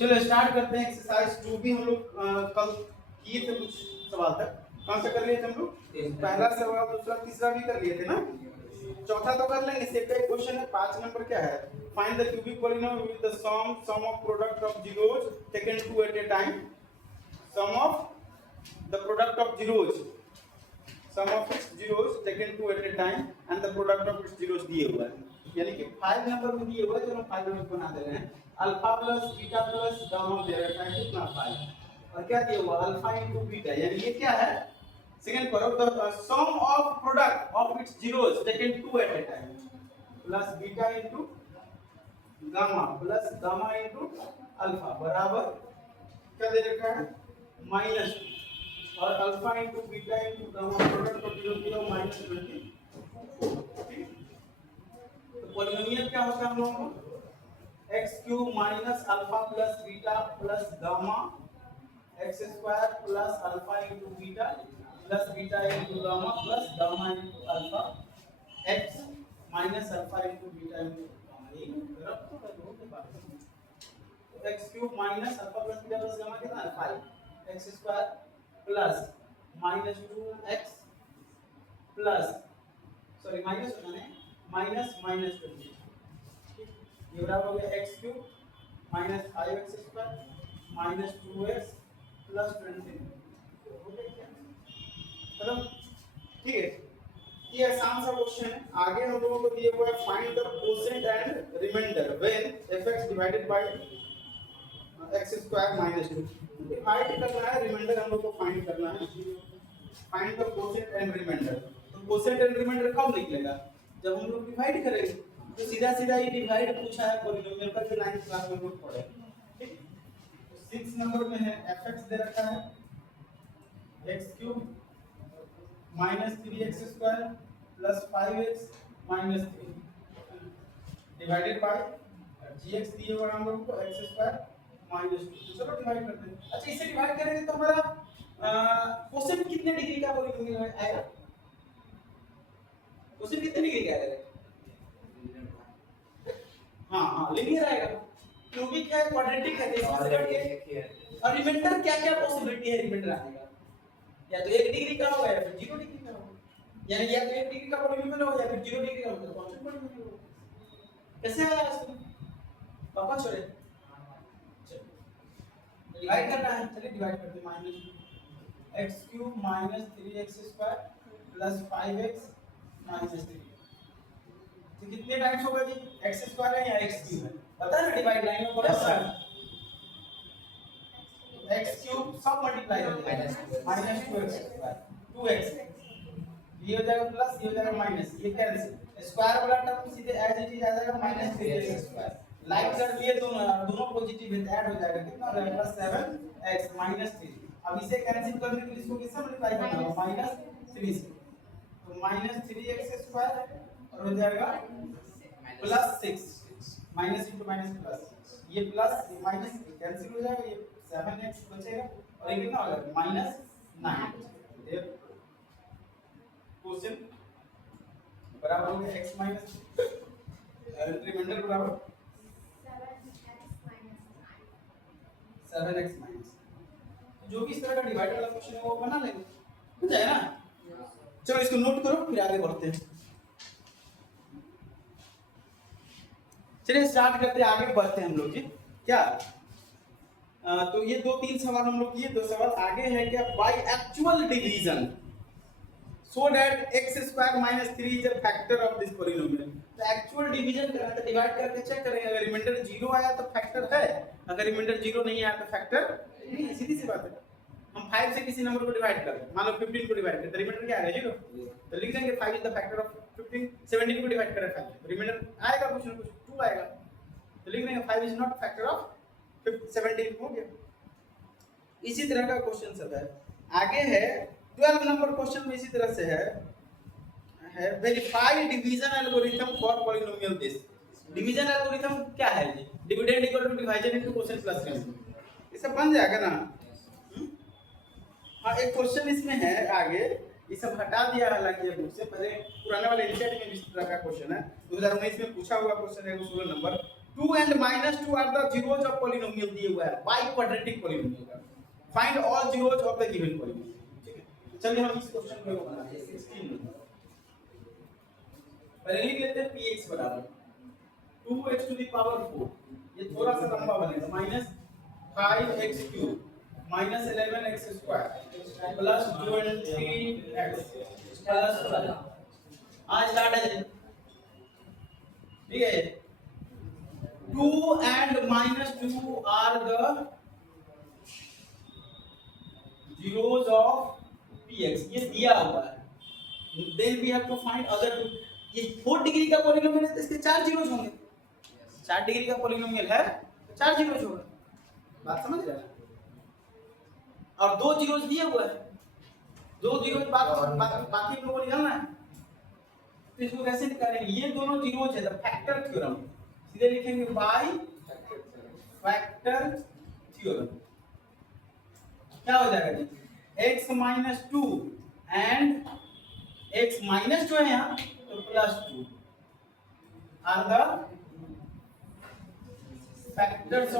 चलो स्टार्ट करते हैं एक्सरसाइज 2 भी हम लोग कल किए थे कुछ सवाल तक। कौन सा कर लिए थे हम लोग? पहला सवाल, दूसरा, तीसरा भी कर लिए थे ना। चौथा तो कर लेंगे। सेट का एक क्वेश्चन है 5 नंबर क्या है? Find the cubic polynomial with the sum of product of zeros taken 2 at a time. Sum of the product of zeros, sum of its zeros taken 2 at a time and the product of its zeros दिए हुआ है। यानी कि 5 number में दिए हुआ है, चलो 5 नंबर बना दे रहे हैं। Alpha plus beta plus gamma दे रखा है कितना 5, और क्या दिया हुआ अल्फा इनटू बीटा, यानी ये क्या है सेकंड पर the sum of product of its zeros taken 2 at a time plus beta into gamma plus gamma into alpha बराबर क्या दे रखा है माइनस, और alpha into beta into gamma product of 0 0 minus 20। तो पॉलिनोमियल क्या होता है हम लोगों को x cube minus alpha plus beta plus gamma x square plus alpha into beta plus beta into gamma plus gamma into alpha x minus alpha into beta into gamma. ये रख तो कर दो के बाद तो x cube minus alpha plus beta plus gamma कितना है 5 x square plus minus 2x plus sorry minus होना है माइनस माइनस 20, ये बराबर हो गया x cube minus 5x square minus 2x plus 20 हो गया क्या मतलब ठीक है। ये आसान सा क्वेश्चन है। आगे हम लोगों को दिया हुआ है find the quotient and remainder when fx divided by x square minus 2। Divide करना है, रिमाइंडर हम लोग को फाइंड करना है। Find the quotient and remainder. तो कोसेंट एंड रिमाइंडर कब निकलेगा? जब हम लोग डिवाइड करेंगे। तो सीधा सीधा ये डिवाइड पूछा है पॉलिनोमियल का, जो 9th क्लास में लोग पढ़े। ठीक, तो 6 नंबर में है fx दे रखा है x cube minus 3x square plus 5x minus 3 divided by gx दिए हुआ हम लोग को x स्क्वायर माइनस 2। चलो डिवाइड करते हैं। अच्छा इसे डिवाइड करेंगे तो हमारा कोसेंट कितने डिग्री का पॉलिनोमियल आएगा? कोसेंट कितने डिग्री का आएगा? हाँ लीनियर आएगा। क्यूबिक है, क्वाड्रेटिक है, और रिमाइंडर क्या क्या पॉसिबिलिटी है रिमाइंडर आने का? या तो 1 डिग्री का होगा या फिर 0 डिग्री का होगा, यानी या तो 1 डिग्री का पॉलिनोमियल होगा या फिर 0 डिग्री का होगा। कौन सा पॉलिनोमियल होगा? कैसे आया इसको पापा छोड़े डिवाइड करना है। चलिए डिवाइड करते हैं। Minus x cube minus 3x square plus 5x minus 3। तो कितने टाइम्स होगा जी? x स्क्वायर है या x क्यूब है? पता है ना डिवाइड लाइन में पढ़ा था। x क्यूब सब मल्टीप्लाई कर देंगे माइनस 2x स्क्वायर 2x, ये हो जाएगा प्लस, ये हो जाएगा माइनस, ये कैंसिल। स्क्वायर वाला टर्म सीधे एज इट इज आ जाएगा माइनस 3x स्क्वायर। लाइक कर दिए दोनों पॉजिटिव है, ऐड हो जाएगा कितना हो जाएगा प्लस 7x माइनस 3। अब इसे कैंसिल करने के लिए इसको किससे मल्टीप्लाई करना होगा? माइनस 3 से। तो माइनस 3x स्क्वायर और हो जाएगा plus 6 minus into minus plus, ये प्लस ये माइनस कैंसिल हो जाएगा, ये 7x बचेगा और ये कितना हो जाएगा माइनस 9। क्वेश्चन बराबर हो गया x माइनस रिमाइंडर बराबर 7x माइनस। जो भी इस तरह का डिवाइड वाला क्वेश्चन है वो बना लेंगे, हो जाएगा ना। चलो इसको नोट करो फिर आगे बढ़ते हैं। चलिए स्टार्ट करते हैं, आगे बढ़ते हैं हम लोग जी। क्या तो ये 2-3 सवाल हम लोग किए। 2 सवाल आगे है क्या? By actual division so that x square minus 3 is a factor of this polynomial। तो एक्चुअल डिवीजन करना तो डिवाइड करके चेक करेंगे। अगर रिमाइंडर 0 आया तो फैक्टर है, अगर रिमाइंडर 0 नहीं आया तो फैक्टर नहीं है। सीधी सी बात है। हम 5 से किसी नंबर को डिवाइड कर, मान लो 15 को डिवाइड करें तो रिमाइंडर क्या आएगा 0, तो लिख देंगे 5 इज द फैक्टर ऑफ 15। 17 को डिवाइड करें 5 रिमाइंडर आएगा कुछ ना कुछ 2 आएगा, तो लिख देंगे 5 इज नॉट फैक्टर ऑफ 17। हो गया। इसी तरह का क्वेश्चन सब है। आगे है 12 नंबर क्वेश्चन में इसी तरह से है verify division algorithm for polynomial this. Division algorithm क्या है जी? Dividend equal to division into quotient plus ratio, ये सब बन जाएगा ना। हाँ एक क्वेश्चन इसमें है आगे, ये सब हटा दिया हालांकि ये बुक से, पहले पुराने वाले एनसीईआरटी में इस तरह का क्वेश्चन है। 2019 में पूछा हुआ क्वेश्चन है 16 number, 2 and -2 are the zeros of polynomial दिए हुआ है biquadratic polynomial का find all zeros of the given polynomial ठीक है चलिए हम इस क्वेश्चन को बनाते हैं 16 नंबर पहले लिख लेते हैं px बराबर 2x to the power 4 ये थोड़ा सा लंबा बनेगा -5x cube -11x square plus 20x plus 12 आज स्टार्ट है ठीक है 2 and -2 are the zeros of px ये दिया हुआ है then we have to find other two ये 4 डिग्री का पॉलिनोमियल है तो इसके 4 जीरोस होंगे 4 डिग्री का पॉलिनोमियल है तो 4 जीरोस होगा बात समझ रहे हैं और 2 जीरोस दिए हुआ है 2 जीरोस बाकी हम लोगों को निकालना है तो इसको कैसे निकालेंगे ये दोनों जीरोस है द फैक्टर थ्योरम सीधे लिखेंगे बाय फैक्टर थ्योरम क्या हो जाएगा जी x - 2 and x - 2 है यहाँ तो +2 are the factors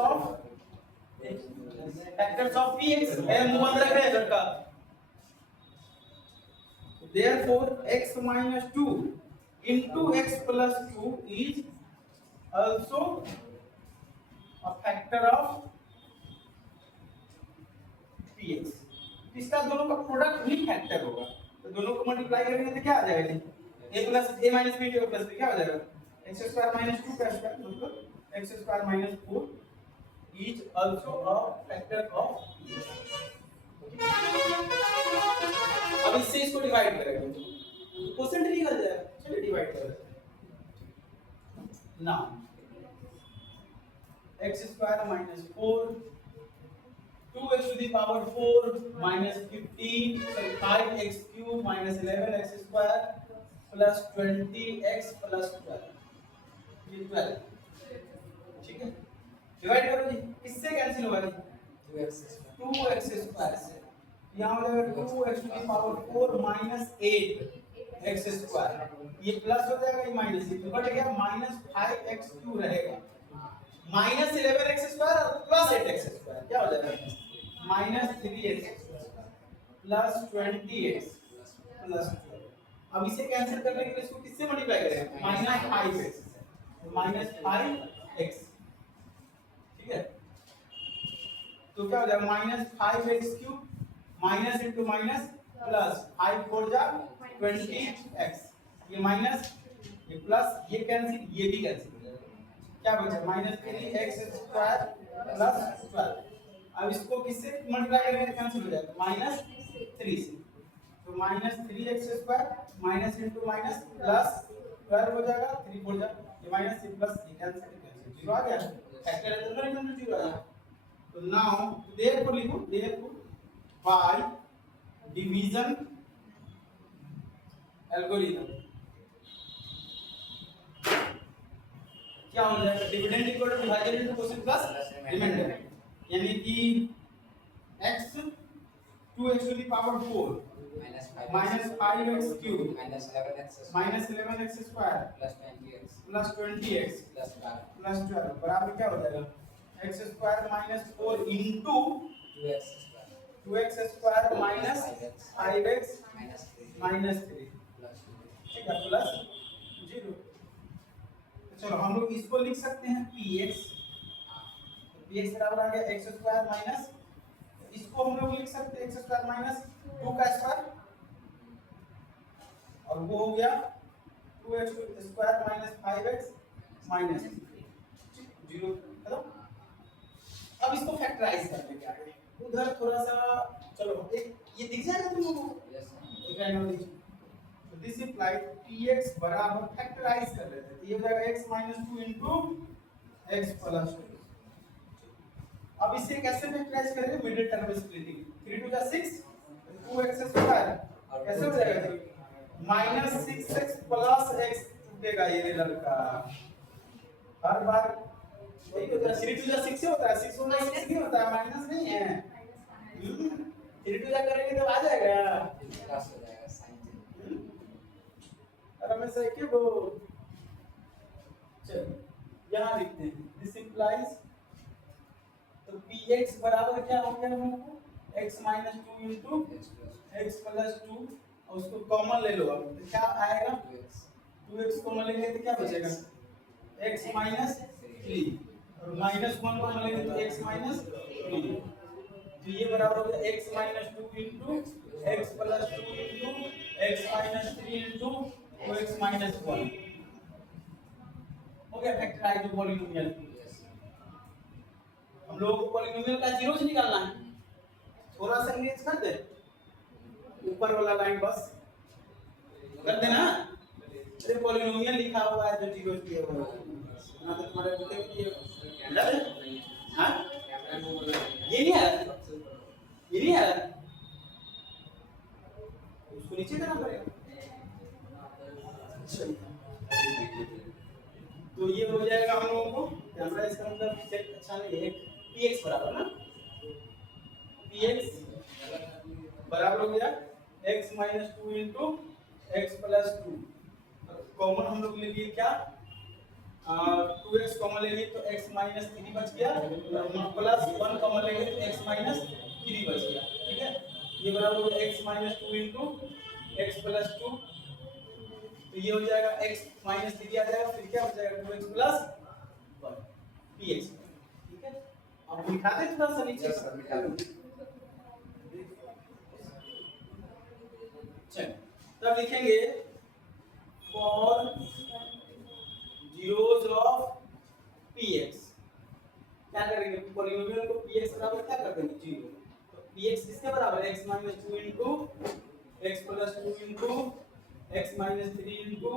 of px है मुंह बंद रख रहे हैं लड़का therefore x - 2 into x plus 2 is also a factor of px इसका दोनों का प्रोडक्ट भी फैक्टर होगा तो दोनों को मल्टीप्लाई करेंगे तो क्या आ जाएगा a plus a minus b to a plus b क्या हो जाएगा x square minus 2 का स्क्वायर मतलब x square minus 4 is also a factor of अब इससे इसको डिवाइड करेंगे तो क्वोशेंट निकल जाएगा चलिए डिवाइड करें now x square minus 4 2x to the power 4 minus 15 sorry 5x cube minus 11x square plus 20x plus 12 ये 12 ठीक है डिवाइड करो जी किससे कैंसिल होगा जी 2x square से यहाँ हो जाएगा 2x to the power 4 minus 8x square ये प्लस हो जाएगा ये माइनस ये बढ़ गया -5x क्यूब रहेगा -11x square और +8x square क्या हो जाएगा -3x plus 20x plus 12 अब इसे कैंसिल करने के लिए इसको किससे मल्टीप्लाई करेंगे -5x -5x ठीक है तो क्या हो जाएगा -5x cube minus into minus plus 5 4 जा 20x ये माइनस ये प्लस ये कैंसिल ये भी कैंसिल हो जाएगा क्या बचा -3x स्क्वायर प्लस 12 अब इसको किससे मल्टीप्लाई करेंगे तो कैंसिल हो जाएगा -3 से तो -3x square minus into minus plus 12 हो जाएगा 3 4 जा ये माइनस ये प्लस ये कैंसिल जीरो आ गया फैक्टर है तो नॉन जीरो आ गया तो नाउ देयरफॉर लिखो देयरफॉर by division algorithm क्या हो जाएगा dividend equal to divided into quotient plus remainder यानी कि x 2x to the power 4 minus 5x cube minus 11x square plus 20x plus 12 बराबर क्या हो जाएगा x square minus 4 into 2x square minus 5x minus 3 ठीक है plus 0 चलो हम लोग इसको लिख सकते हैं px px बराबर आ गया x square minus इसको हम लोग लिख सकते हैं x square minus 2 का स्क्वायर और वो हो गया 2x square minus 5x minus 0 खत्म अब इसको फैक्टराइज करते हैं आगे उधर थोड़ा सा चलो एक ये दिख जाएगा तुम लोगों को एक लाइन और लिखो तो दिस इंप्लाइज px बराबर फैक्टराइज कर लेते हैं तो ये हो जाएगा x - 2 into x plus 2 अब इसे कैसे फैक्टराइज करेंगे middle term splitting 3 2 6 2x square कैसे हो जाएगा -6x plus x टूटेगा ये लड़का हर बार वही होता है 3 2 6 से होता है 6 होता है 6 नहीं होता है माइनस नहीं है 3 2 करेंगे तो आ जाएगा प्लस हो जाएगा साइन अरे मैं सही क्यों चलो यहाँ लिखते हैं, दिस इंप्लाइज, तो px बराबर क्या हो गया हम लोग को, x minus 2 into x plus 2, और उसको कॉमन ले लो अब, तो क्या आएगा, 2x कॉमन लेंगे तो क्या बचेगा, x माइनस 3, और माइनस 1 कॉमन लेंगे तो x माइनस 3, तो ये बराबर हो गया x minus 2 into x plus 2 into x minus 3 into 2x minus 1, हो गया फैक्टराइज पॉलिनोमियल। हम लोगों को पॉलिनोमियल का जीरोस निकालना है, थोड़ा सा इंग्लिश कर दे, ऊपर वाला लाइन बस कर देना। अरे पॉलिनोमियल लिखा हुआ है जो जीरोस दिए हुए हैं ना, तो तुम्हारे बुक में दिए हां, ये नहीं है, ये नहीं है, उसको नीचे करना पड़ेगा। तो ये हो जाएगा हम लोगों को कैमरा, इसका मतलब सेट अच्छा नहीं है, px बराबर ना, px बराबर हो गया x minus 2 into x plus 2, common हम लोग ले लिए क्या, 2x कॉमन ले लिए तो x माइनस 3 बच गया, और प्लस 1 कॉमन ले लिए तो x माइनस 3 बच गया, ठीक है। ये बराबर हो x minus 2 into x plus 2, तो ये हो जाएगा x माइनस 3 आ जाएगा, फिर क्या हो जाएगा 2x प्लस 1 px, ठीक है। अब लिखा दे थोड़ा सा नीचे, चल तब लिखेंगे फॉर जीरोस ऑफ px, क्या करेंगे, पॉलिनोमियल को px बराबर क्या कर देंगे, जीरो, तो px किसके बराबर है, x minus 2 into x plus 2 into x minus 3 into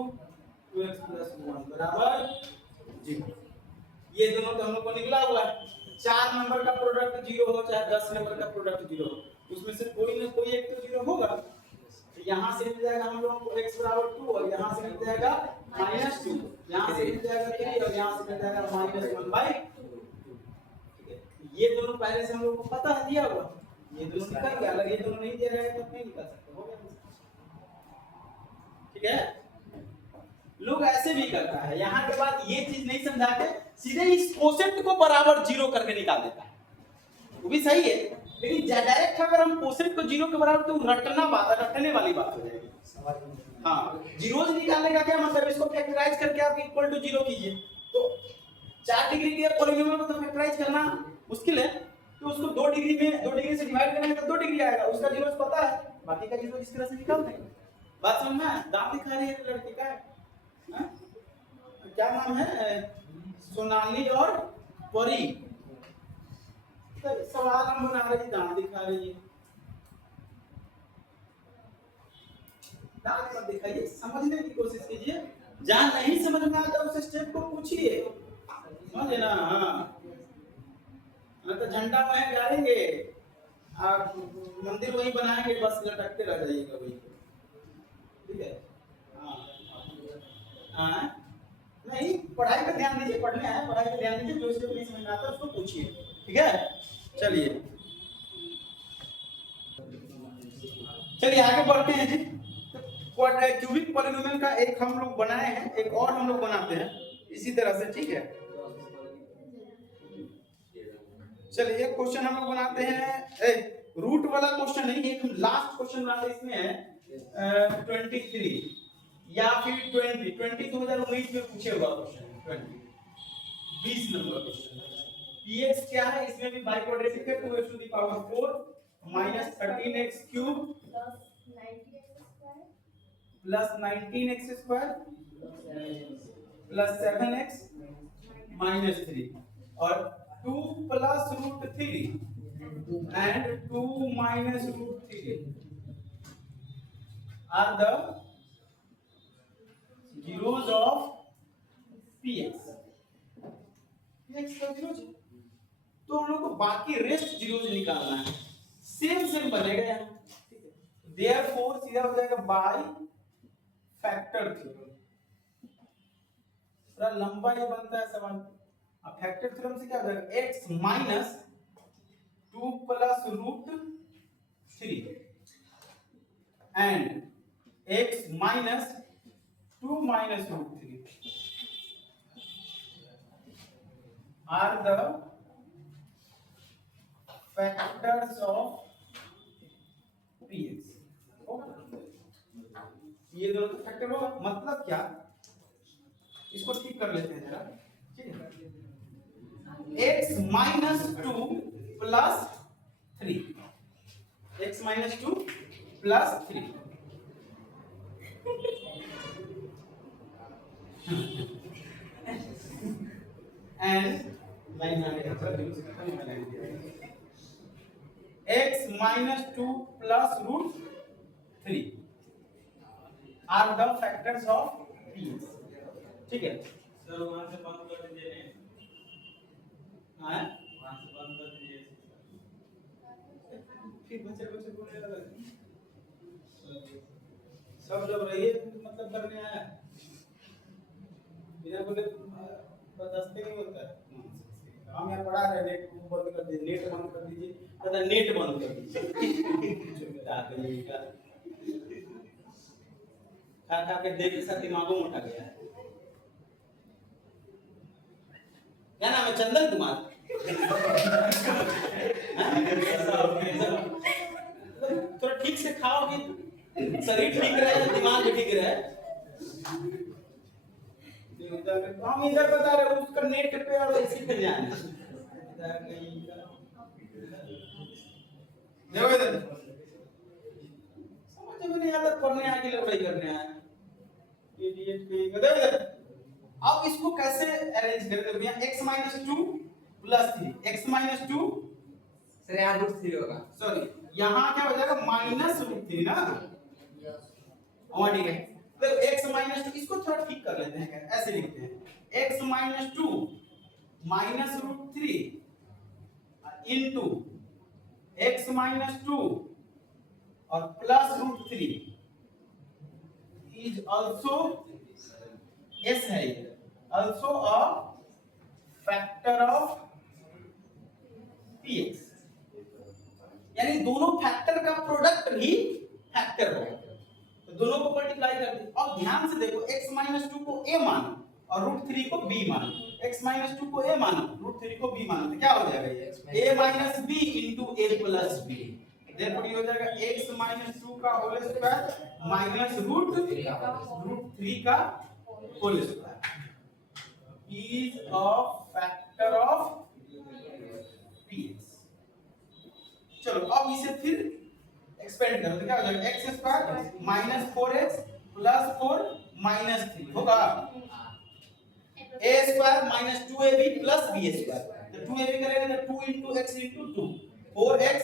2x plus 1 बराबर जीरो। ये दोनों तो हम लोग को निकला हुआ है, 4 नंबर का प्रोडक्ट जीरो हो चाहे 10 नंबर का प्रोडक्ट जीरो हो, उसमें से कोई ना कोई एक तो जीरो होगा। तो यहाँ से मिल जाएगा हम लोगों को x बराबर 2, और यहाँ से मिल जाएगा -2, यहाँ से मिल जाएगा 3, और यहाँ से मिल जाएगा -1/2, ठीक है। ये दोनों पहले से हम लोगों को पता है, दिया हुआ, ये दोनों निकल गया, अगर ये दोनों नहीं दे रहे हैं तो नहीं निकल सकते, हो गया, ठीक है। लोग ऐसे भी करता है, यहाँ के बाद ये चीज नहीं समझा के सीधे इस कोसेंट को बराबर जीरो करके निकाल देता है, वो भी सही है, लेकिन डायरेक्ट अगर हम कोसेंट को जीरो के बराबर, तो रटने वाली बात हो जाएगी। हाँ, जीरोज निकालने का क्या मतलब, इसको फैक्टराइज करके आप इक्वल टू जीरो कीजिए, तो 4 डिग्री के पॉलिनोमियल को तो फैक्टराइज करना मुश्किल है, तो उसको 2 डिग्री में 2 डिग्री से डिवाइड करेंगे तो 2 डिग्री आएगा, उसका जीरोस पता है, बाकी का जीरो इस तरह से निकाल देंगे। बात समझ में आया, दांत दिखा रही है लड़की का, हाँ? क्या नाम है, सोनाली और परी, तो सवाल हम बना रही, दांत दिखा रही है, दांत मत दिखाइए, समझने की कोशिश कीजिए, जहाँ नहीं समझ में आता उस स्टेप को पूछिए, समझे ना। हाँ, तो झंडा वहीं गाड़ेंगे, आप मंदिर वहीं बनाएंगे, बस लटकते रह जाइएगा वहीं, ठीक है। हाँ हाँ, नहीं पढ़ाई पे ध्यान दीजिए, पढ़ने आए पढ़ाई पे ध्यान दीजिए, जो इसको नहीं समझ में आता उसको पूछिए, ठीक है। चलिए आगे बढ़ते हैं जी। क्यूबिक पॉलिनोमियल का एक हम लोग बनाए हैं, एक और हम लोग बनाते हैं इसी तरह से, ठीक है। चलिए एक क्वेश्चन हम लोग बनाते हैं, रूट वाला क्वेश्चन नहीं, एक हम लास्ट क्वेश्चन बनाते हैं, इसमें है 23 या फिर 20 2019 में पूछे हुआ क्वेश्चन, 20 नंबर क्वेश्चन। px क्या है, इसमें भी बाई क्वाड्रेटिक है, 2x to the power 4 minus 13x cube plus 19x square plus 7x minus 3, और 2 plus root 3 and 2 minus root 3 are the zeros of px, px का जीरोज, तो हम लोग को बाकी रेस्ट जीरोज निकालना है, सेम बनेगा यहाँ, ठीक है। देयरफॉर सीधा हो जाएगा बाय फैक्टर थ्योरम, थोड़ा लंबा ये बनता है सवाल। अब फैक्टर थ्योरम से क्या हो जाएगा, x minus 2 plus root 3 and x minus 2 minus root 3, are the factors of px। ये दोनों तो फैक्टर होगा, मतलब क्या, इसको ठीक कर लेते हैं जरा, ठीक है। x minus 2 plus 3, x minus 2 plus 3 and x minus 2 plus root 3 are the factors of px, ठीक है। सर वहां से बंद कर दीजिए, हाँ वहां से बंद कर दीजिए। फिर बच्चे बच्चे बोलने लगा सब जब रहिए मतलब करने आया बिना बोले बर्दाश्त नहीं होता है। हम यहाँ पढ़ा रहे नेट बंद कर दीजिए, नेट बंद कर दीजिए, दादा नेट बंद कर दीजिए खा खा के देख के दिमागों मोटा गया है। क्या नाम है, चंदन कुमार? थोड़ा ठीक से खाओगे, शरीर ठीक रहे, दिमाग भी ठीक रहे। हम इधर बता रहे हो उसका नेट पे और इसी पे जाना देखो इधर समझ में नहीं आता, पढ़ने आके लड़ाई करने आया इडियट कहीं का। देखो इधर अब इसको कैसे अरेंज करते हैं भैया, x minus 2 plus 3, x minus 2 sir यहाँ रूट 3 होगा, सॉरी यहाँ क्या हो जाएगा माइनस रूट 3 ना, और ठीक है। तो x minus 2 इसको थोड़ा ठीक कर लेते हैं, ऐसे लिखते हैं x minus 2 minus root 3 into x minus 2 और plus root 3 is also s है, also a factor of px, यानी दोनों फैक्टर का प्रोडक्ट भी फैक्टर होगा, तो दोनों को मल्टीप्लाई कर दे। अब ध्यान से देखो x minus 2 को a मानो और root 3 को b मानो, x minus 2 को a मानो root 3 को b मानो, तो क्या हो जाएगा ये a minus b into a plus b, therefore ये हो जाएगा x minus 2 का होल स्क्वायर माइनस रूट 3 का whole square is a factor of px। चलो अब इसे फिर एक्सपेंड करो तो क्या हो जाएगा x square minus 4x plus 4 minus 3 होगा a square minus 2ab plus b square, तो 2ab करेंगे तो 2 into x into 2 4x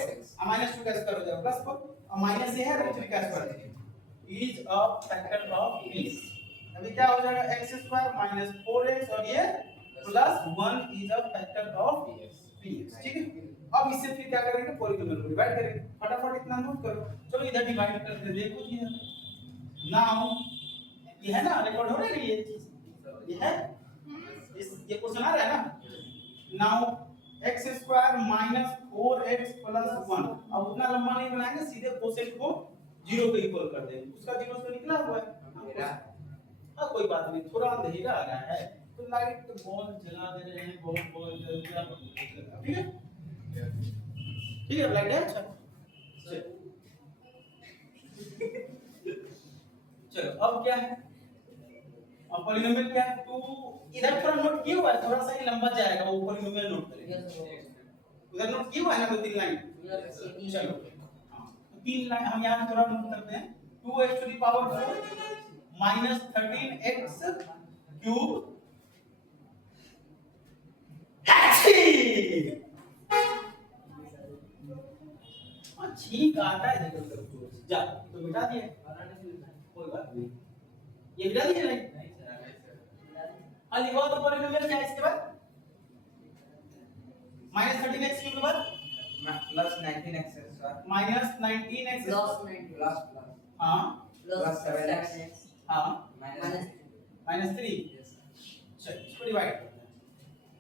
minus 2 का स्क्वायर हो जाएगा प्लस 4 और माइनस ये है तो 3 का square is a factor of px। अभी क्या हो जाएगा x स्क्वायर माइनस 4x और ये plus 1 is a factor of px, ठीक है। अब इससे फिर क्या करेंगे, पॉलीनोमियल को डिवाइड करेंगे, फटाफट इतना नोट करो। चलो इधर डिवाइड करके देखो जी, नाउ ये है ना, रिकॉर्ड हो रहा है ये चीज, ये है इस ये क्वेश्चन आ रहा है ना। Now x square minus 4x plus 1, अब उतना लंबा नहीं बनाएंगे, सीधे कोसेक को 0 के इक्वल कर देंगे, उसका 0 से निकला हुआ है। हाँ कोई बात नहीं, थोड़ा अंधेरा आ रहा है तो लाइट बॉल जला दे रहे हैं, बहुत बॉल जल गया, ठीक है ठीक है, लाइट है अच्छा। चलो अब क्या है, अब पॉलीनोमियल क्या है, तो इधर थोड़ा नोट किया हुआ है, थोड़ा सा ही लंबा जाएगा, वो पॉलीनोमियल नोट करेंगे। उधर नोट किया हुआ है ना 2-3 लाइन, चलो हां 3 लाइन हम यहां थोड़ा नोट करते हैं। 2x to the power 4 minus 13x cube ठीक आता है देखो जा तो बिठा दिए, कोई बात नहीं, ये बिठा दिए नहीं लिखो तो पॉलीनोमियल क्या है इसके बाद माइनस 13x के बाद plus 19x minus 19x plus हां प्लस 7x हां माइनस 3 चलो इसको डिवाइड करते हैं।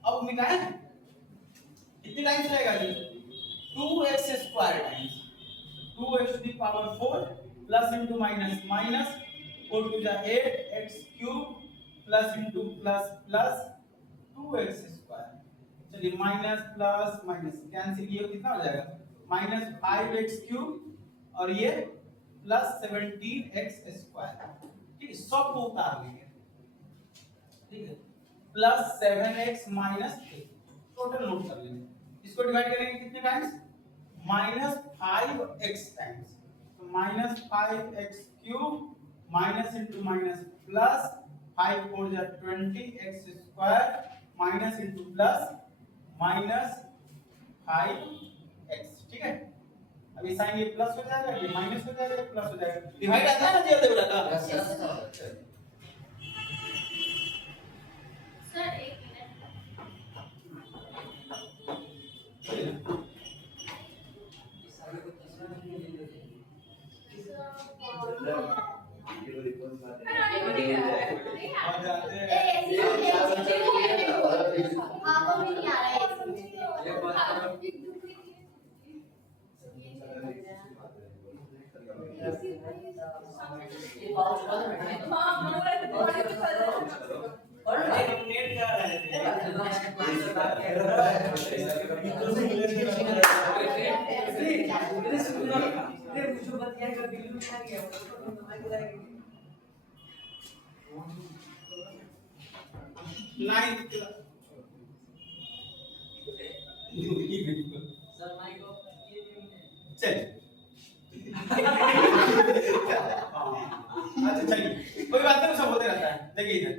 अब मिटाएं कितनी टाइम्स रहेगा ये 2x square times 2x to the power 4 plus into minus minus 4 to the 8 x cube plus into plus plus 2x square चलिए माइनस प्लस माइनस कैंसिल, ये कितना हो जाएगा माइनस 5x³ और ये प्लस 17x²। ठीक है, सब को उतार लेंगे। ठीक है, plus 7x minus 3 total note कर लेंगे। इसको डिवाइड करेंगे कितने टाइम्स माइनस 5x टाइम्स, तो minus 5x³ minus into minus plus 5 4 जा 20x² minus into plus minus 5x। ठीक है, अभी साइन ये प्लस हो जाएगा, ये माइनस हो जाएगा, ये प्लस हो जाएगा। डिवाइड आता है ना जी अलजेब्रा का? यस यस सर एक मिनट। अच्छा चलिए कोई बात नहीं, सब होते रहता है। देखिए इधर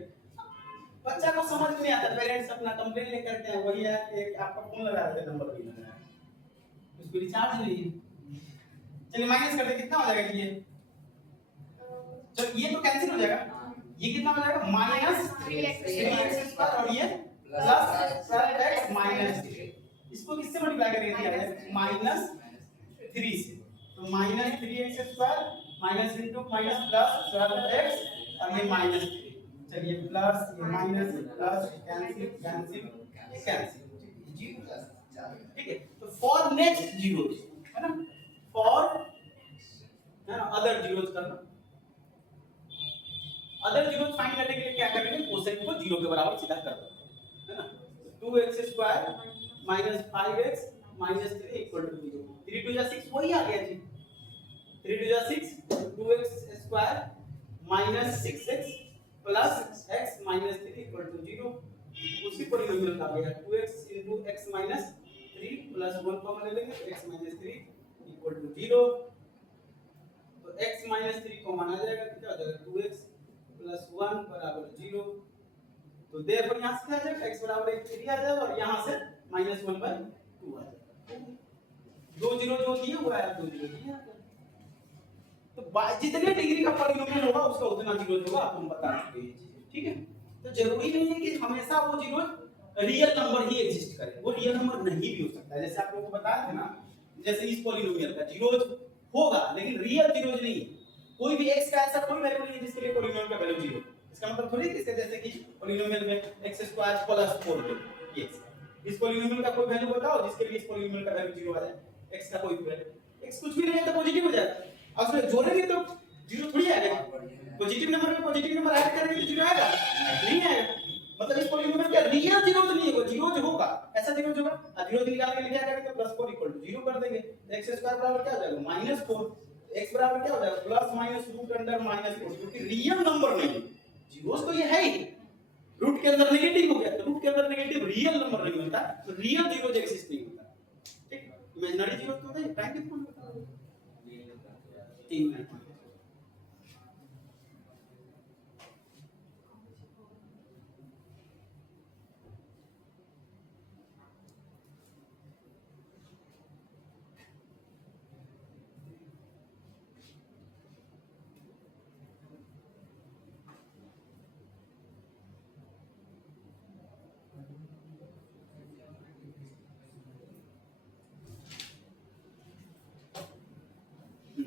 बच्चा को समझ में नहीं आता, पेरेंट्स अपना कंप्लेन लेकर करते हैं, वही है कि आपका फोन लगा रहे थे नंबर भी लगा है, उसको रिचार्ज नहीं है। चलिए माइनस करते कितना हो जाएगा ये, चलो ये तो कैंसिल हो जाएगा, ये कितना हो जाएगा माइनस 3x² और ये प्लस 12x माइनस 3। इसको किससे मल्टीप्लाई करेंगे माइनस 3 से, तो minus 3x² minus into minus plus 12x और ये माइनस 3। चलिए प्लस ये minus plus cancel cancel cancel zero. ठीक है, तो फॉर नेक्स्ट जीरोस है ना, फॉर है ना अदर जीरोस करना। अदर जीरोस फाइंड करने के लिए क्या करेंगे, कोसेक को 0 के बराबर सीधा कर दो, है ना। 2x² minus 5x minus 3 equal to 0। 3 2 जा 6 वही आ गया जी, 3 2 जा 6, 2x² minus 6x plus x minus 3 equal to 0। उसी पॉलिनोमियल का आ गया 2x into x minus 3 plus 1 common ले लेंगे, x माइनस 3 इक्वल टू 0। तो x माइनस 3 कॉमन आ जाएगा, क्या हो जाएगा 2x प्लस 1 बराबर 0। तो देयरफॉर यहां से क्या आ जाएगा, x बराबर 3 आ जाएगा और यहां से माइनस 1/2 आ जाएगा। दो जीरो जो दिए हुआ है, दो जीरो दिए हैं, तो जितने डिग्री का पॉलिनोमियल होगा उसका उतना जीरो होगा, आपको हम बता चुके हैं। ठीक है, तो जरूरी नहीं है कि हमेशा वो जीरो रियल नंबर ही एग्जिस्ट करे, वो रियल नंबर नहीं भी हो सकता है। जैसे आप लोगों को बताया था ना, जैसे इस पॉलिनोमियल का जीरोज होगा लेकिन रियल जीरोज नहीं है। कोई भी x का ऐसा कोई वैल्यू नहीं है जिसके लिए पॉलिनोमियल का वैल्यू जीरो। इसका मतलब थोड़ी कि जैसे कि पॉलिनोमियल में x² प्लस 4 ये इस पॉलिनोमियल का कोई वैल्यू बताओ जिसके लिए इस पॉलिनोमियल का वैल्यू जीरो आ जाए, x का कोई वैल्यू, x कुछ भी नहीं है तो पॉजिटिव हो जाएगा, और उसमें जोड़ेंगे तो जीरो थोड़ी आएगा। पॉजिटिव नंबर में पॉजिटिव नंबर ऐड करेंगे तो जीरो आएगा नहीं आएगा। मतलब इस पॉलिनोमियल का रियल जीरो नहीं है, वो जीरो जो होगा ऐसा जीरो होगा। अब जीरो निकालने के लिए क्या करेंगे, प्लस 4 इक्वल टू 0 कर देंगे, तो x² बराबर क्या हो जाएगा माइनस 4, x बराबर क्या हो जाएगा plus minus root under minus 4, क्योंकि रियल नंबर नहीं है जीरोस तो ये है ही। रूट के अंदर नेगेटिव हो गया तो रूट के अंदर नेगेटिव रियल नंबर नहीं होता, तो रियल जीरोस एग्जिस्ट नहीं होता। ठीक, इमेजिनरी जीरोस तो होता है। टाइम कितना होता है 3 मिनट।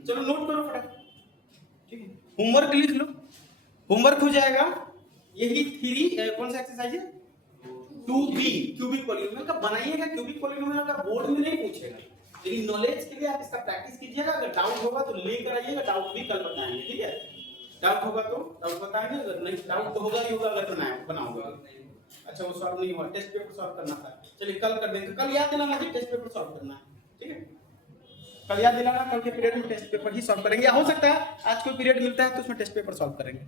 चलो नोट करो फटाफट, ठीक है। होमवर्क लिख लो, होमवर्क हो जाएगा यही 3 कौन सा एक्सरसाइज है 2b क्यूबिक पॉलिनोमियल का बनाइएगा। क्यूबिक पॉलिनोमियल का बोर्ड में नहीं पूछेगा, लेकिन नॉलेज के लिए आप इसका प्रैक्टिस कीजिएगा। अगर डाउट होगा तो लेकर आइएगा, डाउट भी कल बताएंगे, ठीक है। डाउट होगा तो डाउट बताएंगे, अगर नहीं डाउट तो होगा ही होगा अगर बनाओगे। अच्छा वो सॉल्व नहीं हुआ, टेस्ट पेपर सॉल्व करना था, चलिए कल कर देंगे। कल याद दिलाना कि टेस्ट पेपर सॉल्व करना है, ठीक है? कल याद दिलाना, कल के पीरियड में टेस्ट पेपर ही सॉल्व करेंगे, या हो सकता है आज कोई पीरियड मिलता है तो उसमें टेस्ट पेपर सॉल्व करेंगे।